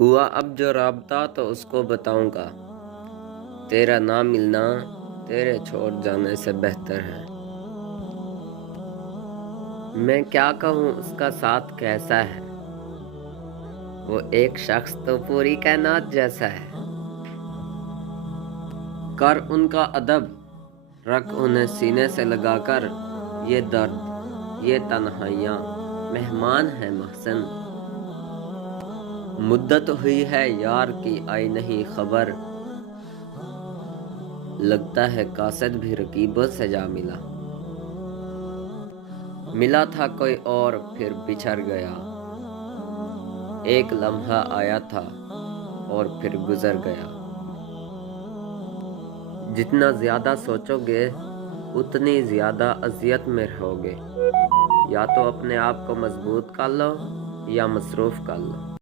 ہوا اب جو رابطہ تو اس کو بتاؤں گا، تیرا نہ ملنا تیرے چھوڑ جانے سے بہتر ہے۔ میں کیا کہوں اس کا ساتھ کیسا ہے، وہ ایک شخص تو پوری کائنات جیسا ہے۔ کر ان کا ادب، رکھ انہیں سینے سے لگا کر، یہ درد یہ تنہائیاں مہمان ہیں محسن۔ مدت ہوئی ہے یار کی آئی نہیں خبر، لگتا ہے قاصد بھی رقیبوں سے جا ملا۔ ملا تھا کوئی اور پھر بچھڑ گیا، ایک لمحہ آیا تھا اور پھر گزر گیا۔ جتنا زیادہ سوچو گے اتنی زیادہ اذیت میں رہو گے۔ یا تو اپنے آپ کو مضبوط کر لو یا مصروف کر لو۔